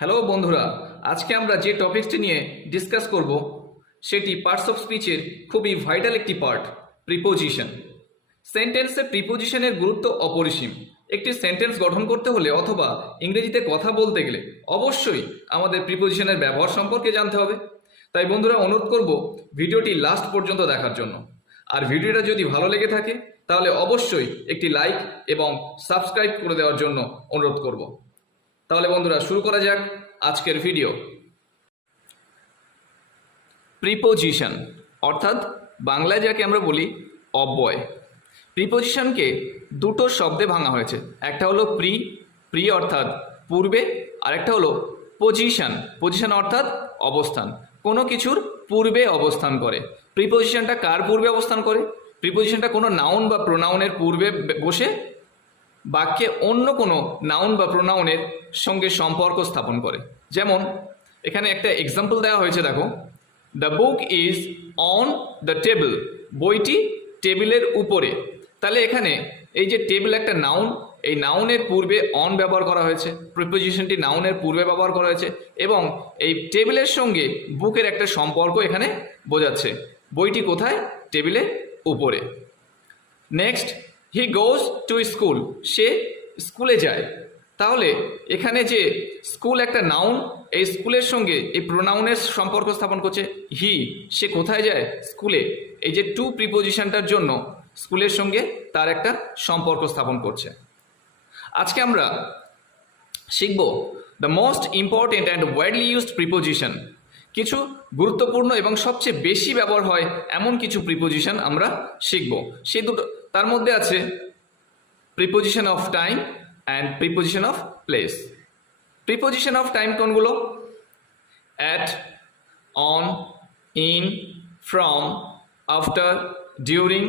Hello বন্ধুরা, আজকে আমরা যে টপিকটি নিয়ে ডিসকাস করব সেটি পার্টস অফ স্পিচের খুবই ভাইটাল একটি পার্ট, প্রিপোজিশন। সেন্টেন্সে প্রিপোজিশনের গুরুত্ব অপরিসীম। একটি সেন্টেন্স গঠন করতে হলে অথবা ইংরেজিতে কথা বলতে গেলে অবশ্যই আমাদের প্রিপোজিশনের ব্যবহার সম্পর্কে জানতে হবে। তাই বন্ধুরা, অনুরোধ করব ভিডিওটি লাস্ট পর্যন্ত দেখার জন্য। আর ভিডিওটা যদি ভালো লেগে থাকে তাহলে অবশ্যই একটি লাইক এবং সাবস্ক্রাইব করে দেওয়ার জন্য অনুরোধ করব। তাহলে বন্ধুরা, শুরু করা যাক আজকের ভিডিও। প্রিপোজিশন অর্থাৎ বাংলায় যাকে আমরা বলি অব্যয়। প্রিপোজিশনকে দুটো শব্দে ভাঙা হয়েছে। একটা হলো প্রি অর্থাৎ পূর্বে, আর একটা হলো পজিশন। পজিশন অর্থাৎ অবস্থান, কোনো কিছুর পূর্বে অবস্থান করে। প্রিপোজিশনটা কার পূর্বে অবস্থান করে? প্রিপোজিশনটা কোনো নাউন বা প্রোনাউনের পূর্বে বসে বাক্যে অন্য কোনো নাউন বা প্রোনাউনের সঙ্গে সম্পর্ক স্থাপন করে। যেমন এখানে একটা এক্সাম্পল দেওয়া হয়েছে, দেখো, the book is on the table. বইটি টেবিলের উপরে। তাহলে এখানে এই যে টেবিল একটা নাউন, এই নাউনের পূর্বে অন ব্যবহার করা হয়েছে। প্রিপোজিশনটি নাউনের পূর্বে ব্যবহার করা হয়েছে এবং এই টেবিলের সঙ্গে বুকের একটা সম্পর্ক এখানে বোঝাচ্ছে। বইটি কোথায়? টেবিলের উপরে। Next, he goes to school. সে স্কুলে যায়। তাহলে এখানে যে স্কুল একটা নাউন, এই স্কুলের সঙ্গে এই প্রোনাউনের সম্পর্ক স্থাপন করছে হি। সে কোথায় যায়? স্কুলে। এই যে টু প্রিপোজিশনটার জন্য স্কুলের সঙ্গে তার একটা সম্পর্ক স্থাপন করছে। আজকে আমরা শিখব the most important and widely used preposition. কিছু গুরুত্বপূর্ণ এবং সবচেয়ে বেশি ব্যবহার হয় এমন কিছু প্রিপোজিশন আমরা শিখব। সেই দুটো, তার মধ্যে আছে preposition of time and preposition of place. Preposition of time কোনগুলো? At, on, in, from, after, during,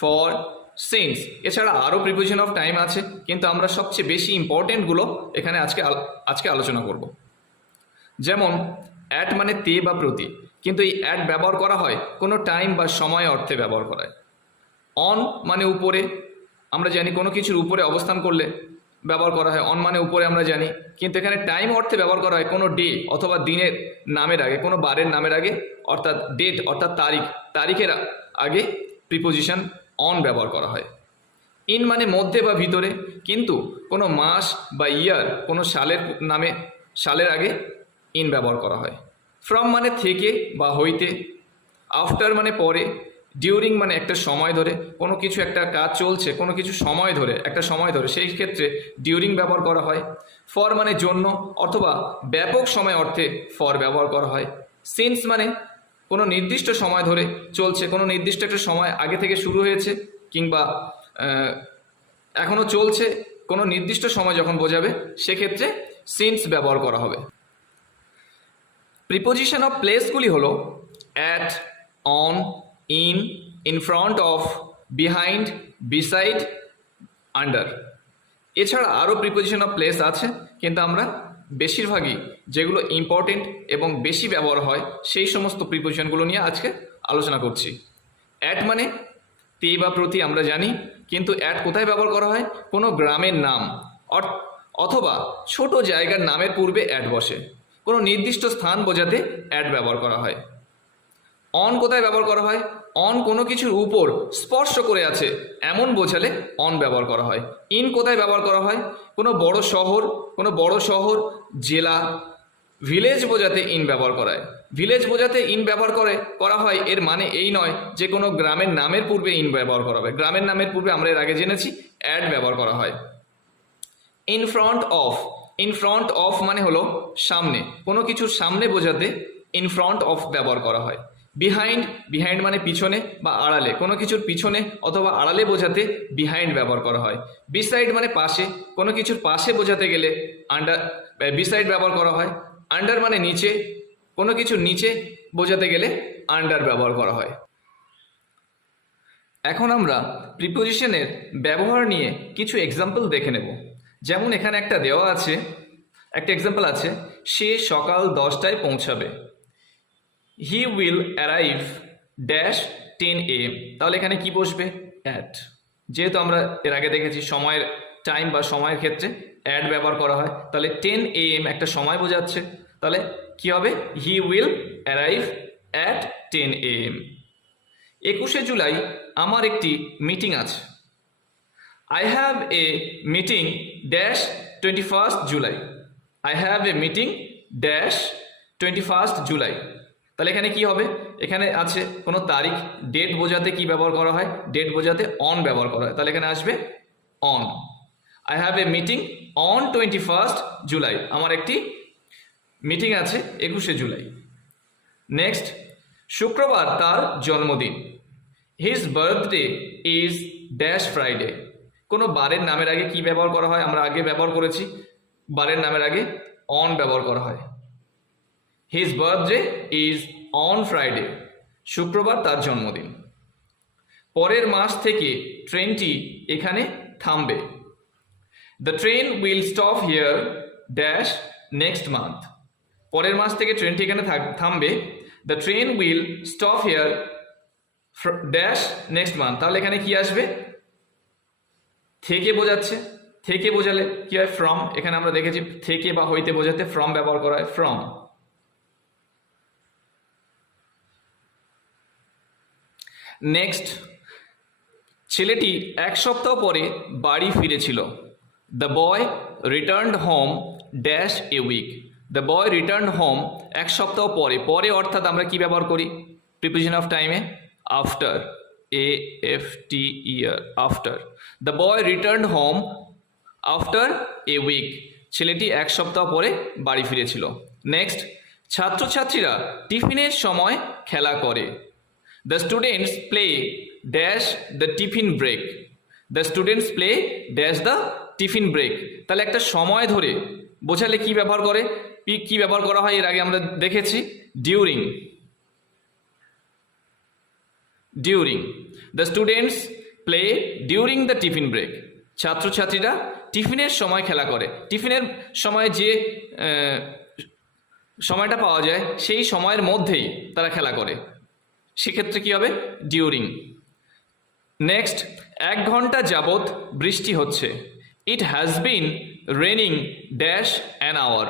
for, since. এছাড়া আরও প্রিপোজিশন অফ টাইম আছে, কিন্তু আমরা সবচেয়ে বেশি ইম্পর্টেন্টগুলো এখানে আজকে আলোচনা করব। যেমন অ্যাট মানে তে বা প্রতি, কিন্তু এই অ্যাট ব্যবহার করা হয় কোনো টাইম বা সময় অর্থে ব্যবহার করা হয়। অন মানে উপরে, আমরা জানি কোনো কিছুর উপরে অবস্থান করলে ব্যবহার করা হয়। অন মানে উপরে আমরা জানি, কিন্তু এখানে টাইম অর্থে ব্যবহার করা হয় কোনো ডে অথবা দিনের নামের আগে, কোনো বারের নামের আগে, অর্থাৎ ডেট অর্থাৎ তারিখের আগে প্রিপোজিশন অন ব্যবহার করা হয়। ইন মানে মধ্যে বা ভিতরে, কিন্তু কোনো মাস বা ইয়ার, কোনো সালের নামে, সালের আগে ইন ব্যবহার করা হয়। ফ্রম মানে থেকে বা হইতে। আফটার মানে পরে। ডিউরিং মানে একটা সময় ধরে, কোনো কিছু একটা কাজ চলছে কোনো কিছু সময় ধরে, একটা সময় ধরে, সেই ক্ষেত্রে ডিউরিং ব্যবহার করা হয়। ফর মানে জন্য অথবা ব্যাপক সময় অর্থে ফর ব্যবহার করা হয়। সিন্স মানে কোনো নির্দিষ্ট সময় ধরে চলছে, কোনো নির্দিষ্ট একটা সময় আগে থেকে শুরু হয়েছে কিংবা এখনও চলছে, কোনো নির্দিষ্ট সময় যখন বোঝাবে সেক্ষেত্রে সিন্স ব্যবহার করা হবে। প্রিপোজিশন অফ প্লেসগুলি হলো at, on, in front of, behind, beside, under. এছাড়া আরও প্রিপোজিশন অফ প্লেস আছে, কিন্তু আমরা বেশিরভাগই যেগুলো ইম্পর্টেন্ট এবং বেশি ব্যবহার হয় সেই সমস্ত প্রিপোজিশনগুলো নিয়ে আজকে আলোচনা করছি। অ্যাট মানে তে বা প্রতি আমরা জানি, কিন্তু অ্যাট কোথায় ব্যবহার করা হয়? কোনো গ্রামের নাম অথবা ছোট জায়গার নামের পূর্বে অ্যাট বসে। কোনো নির্দিষ্ট স্থান বোঝাতে অ্যাট ব্যবহার করা হয়। অন কোথায় ব্যবহার করা হয়? অন কোনো কিছুর উপর স্পর্শ করে আছে এমন বোঝালে অন ব্যবহার করা হয়। ইন কোথায় ব্যবহার করা হয়? কোনো বড় শহর, জেলা, ভিলেজ বোঝাতে ইন ব্যবহার করা হয়। ভিলেজ বোঝাতে ইন ব্যবহার করা হয়, এর মানে এই নয় যে কোনো গ্রামের নামের পূর্বে ইন ব্যবহার করা হবে। গ্রামের নামের পূর্বে আমরা এর আগে জেনেছি অ্যাট ব্যবহার করা হয়। ইন ফ্রন্ট অফ মানে হলো সামনে, কোনো কিছুর সামনে বোঝাতে ইন ফ্রন্ট অফ ব্যবহার করা হয়। বিহাইন্ড মানে পিছনে বা আড়ালে, কোনো কিছুর পিছনে অথবা আড়ালে বোঝাতে বিহাইন্ড ব্যবহার করা হয়। বিসাইড মানে পাশে, কোনো কিছুর পাশে বোঝাতে গেলে বিসাইড ব্যবহার করা হয়। আন্ডার মানে নিচে, কোনো কিছুর নিচে বোঝাতে গেলে আন্ডার ব্যবহার করা হয়। এখন আমরা প্রিপোজিশনের ব্যবহার নিয়ে কিছু এক্সাম্পল দেখে নেব। যেমন এখানে একটা এক্সাম্পল আছে, সে সকাল 10টায় পৌঁছাবে। হি উইল অ্যারাইভ ড্যাশ 10 AM। তাহলে এখানে কি বসবে? অ্যাট। যেহেতু আমরা এর আগে দেখেছি সময়ের টাইম বা সময়ের ক্ষেত্রে অ্যাট ব্যবহার করা হয়, তাহলে 10 AM একটা সময় বোঝাচ্ছে, তাহলে কি হবে? He will arrive at 10 AM। 21শে জুলাই আমার একটি মিটিং আছে। I have a meeting dash 21st July. I have a meeting dash 21st July. তাহলে এখানে কি হবে? এখানে আছে কোনো তারিখ, ডেট বোঝাতে কি ব্যবহার করা হয়? ডেট বোঝাতে অন ব্যবহার করা হয়, তাহলে এখানে আসবে on. I have a meeting on 21st July. আমার একটি মিটিং আছে 21শে জুলাই। নেক্সট, শুক্রবার তার জন্মদিন। His birthday is dash Friday. কোনো বারের নামের আগে কি ব্যবহার করা হয়? আমরা আগে ব্যবহার করেছি, বারের নামের আগে অন ব্যবহার করা হয়। His birthday is on Friday. শুক্রবার তার জন্মদিন। পরের মাস থেকে ট্রেনটি এখানে থামবে। The train will stop here dash next month. পরের মাস থেকে ট্রেনটি এখানে থামবে। The train will stop here dash next month. তাহলে এখানে কি আসবে? থেকে বোঝাচ্ছে, থেকে বোঝালে কি হয়? ফ্রম। এখানে আমরা দেখেছি থেকে বা হইতে বোঝাতে ফ্রম ব্যবহার করা হয়, ফ্রম। নেক্সট, ছেলেটি এক সপ্তাহ পরে বাড়ি ফিরেছিল। The boy returned home dash a week. The boy returned home এক সপ্তাহ পরে। পরে অর্থাৎ আমরা কি ব্যবহার করি প্রিপোজিশন অফ টাইমে? After, AFTER, after. The boy returned home after a week. ছেলেটি এক সপ্তাহ পরে বাড়ি ফিরেছিল। নেক্সট, ছাত্রছাত্রীরা টিফিনের সময় খেলা করে। The students play dash the tiffin break. The students play dash the tiffin break. তাহলে একটা সময় ধরে বোঝালে কি ব্যবহার করে, কি ব্যবহার করা হয়? এর আগে আমরা দেখেছি during. During. The students play during the tiffin break. ছাত্রছাত্রীরা টিফিনের সময় খেলা করে। টিফিনের সময় যে সময়টা পাওয়া যায় সেই সময়ের মধ্যেই তারা খেলা করে, সেক্ষেত্রে কি হবে? ডিউরিং। নেক্সট, 1 ঘন্টা যাবৎ বৃষ্টি হচ্ছে। It has been raining dash an hour.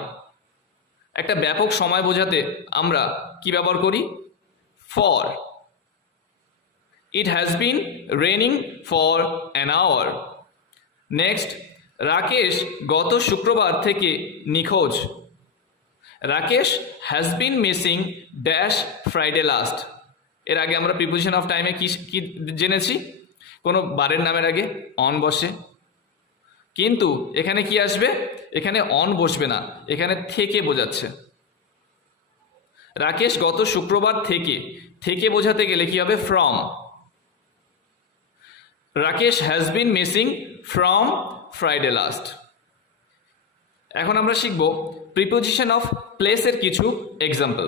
একটা ব্যাপক সময় বোঝাতে আমরা কি ব্যবহার করি? For. It has been raining for an hour. Next, Rakesh গত শুক্রবার থেকে নিখোঁজ। Rakesh has been missing dash Friday last. এর আগে আমরা প্রিপোজিশন অফ টাইমে কি জেনেছি? কোনো বারের নামের আগে অন বসে, কিন্তু এখানে কি আসবে? এখানে অন বসবে না, এখানে থেকে বোঝাচ্ছে। রাকেশ গত শুক্রবার থেকে, থেকে বোঝাতে গেলে কি হবে? From. Rakesh has been missing from Friday last. এখন আমরা শিখব প্রিপোজিশন অফ প্লেসের কিছু এক্সাম্পল।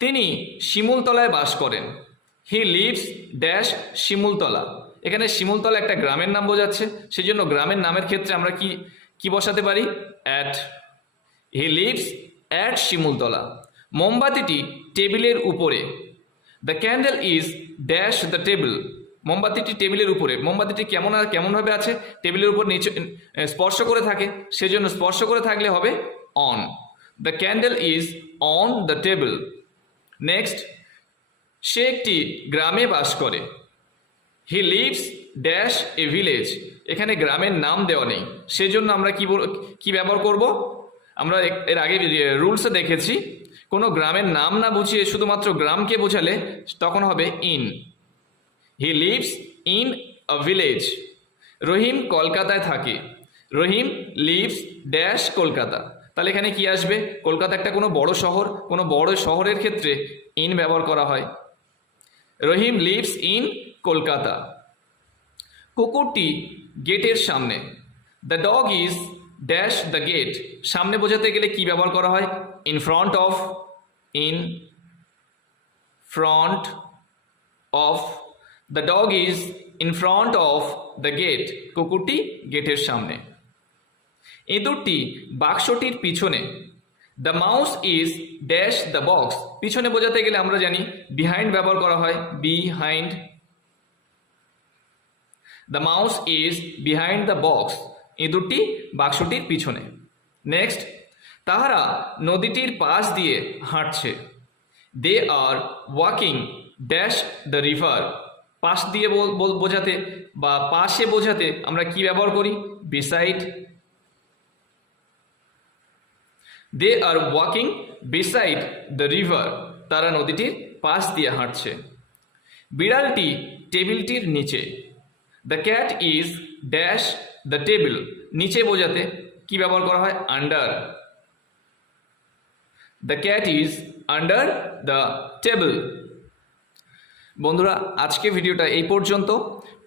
তিনি শিমুলতলায় বাস করেন। হি লিভস ড্যাশ শিমুলতলা। এখানে শিমুলতলা একটা গ্রামের নাম বোঝাচ্ছে, সেই জন্য গ্রামের নামের ক্ষেত্রে আমরা কি বসাতে পারি? At. He lives at Shimultala. মোমবাতিটি টেবিলের উপরে। The candle is dash the table. মোমবাতিটি টেবিলের উপরে। মোমবাতিটি কেমনভাবে আছে? টেবিলের উপর নিচে স্পর্শ করে থাকে, সেজন্য স্পর্শ করে থাকলে হবে on. The candle is on the table. Next, সে একটি গ্রামে বাস করে। He lives dash a village. এখানে গ্রামের নাম দেওয়া নেই, সেজন্য আমরা কি ব্যবহার করব? আমরা এর আগে রুলসে দেখেছি কোনো গ্রামের নাম না বুঝিয়ে শুধুমাত্র গ্রামকে বোঝালে তখন হবে in. He lives in a village. Rahim কলকাতায় থাকে। Rahim lives dash Kolkata. তাহলে এখানে কি আসবে? কলকাতা একটা কোনো বড় শহর, কোনো বড় শহরের ক্ষেত্রে ইন ব্যবহার করা হয়। Rahim lives in Kolkata. কুকুরটি গেটের সামনে। The dog is dash the gate. সামনে বোঝাতে গেলে কি ব্যবহার করা হয়? In front of. In front of. The dog is in front of the gate. কুকুরটি গেটের সামনে। ইঁদুরটি বাক্সটির পিছনে। The mouse is dash the box. পিছনে বোঝাতে গেলে আমরা জানি বিহাইন্ড ব্যবহার করা হয়, behind. The mouse is behind the box. ইঁদুরটি বাক্সটির পিছনে। নেক্সট, তাহারা নদীটির পাশ দিয়ে হাঁটছে। They are walking dash the river. পাশ দিয়ে বোঝাতে বা পাশে বোঝাতে আমরা কি ব্যবহার করি? Beside. They are walking beside the river. তারা নদীটির পাশ দিয়ে হাঁটছে। বিড়ালটি টেবিলটির নিচে। The cat is dash the table. নিচে বোঝাতে কি ব্যবহার করা হয়? Under. The cat is under the table. বন্ধুরা, আজকে ভিডিওটা এই পর্যন্ত।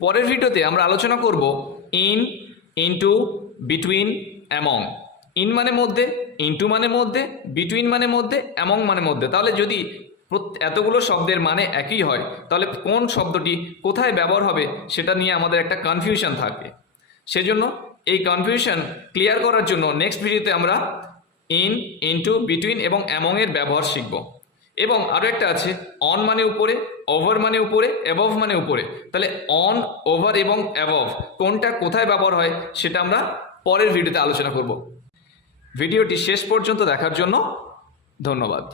পরের ভিডিওতে আমরা আলোচনা করব in, into, between, among. In মানে মধ্যে, ইনটু মানে মধ্যে, বিটুইন মানে মধ্যে, অ্যামং মানে মধ্যে। তাহলে যদি এতগুলো শব্দের মানে একই হয় তাহলে কোন শব্দটি কোথায় ব্যবহার হবে সেটা নিয়ে আমাদের একটা কনফিউশন থাকে। সেজন্য এই কনফিউশন ক্লিয়ার করার জন্য নেক্সট ভিডিওতে আমরা ইন, ইনটু, বিটুইন এবং অ্যামংয়ের ব্যবহার শিখব। এবং আরও একটা আছে, অন মানে উপরে, ওভার মানে উপরে, অ্যাবভ মানে উপরে। তাহলে অন, ওভার এবং অ্যাবভ কোনটা কোথায় ব্যবহার হয় সেটা আমরা পরের ভিডিওতে আলোচনা করব। ভিডিওটি শেষ পর্যন্ত দেখার জন্য ধন্যবাদ।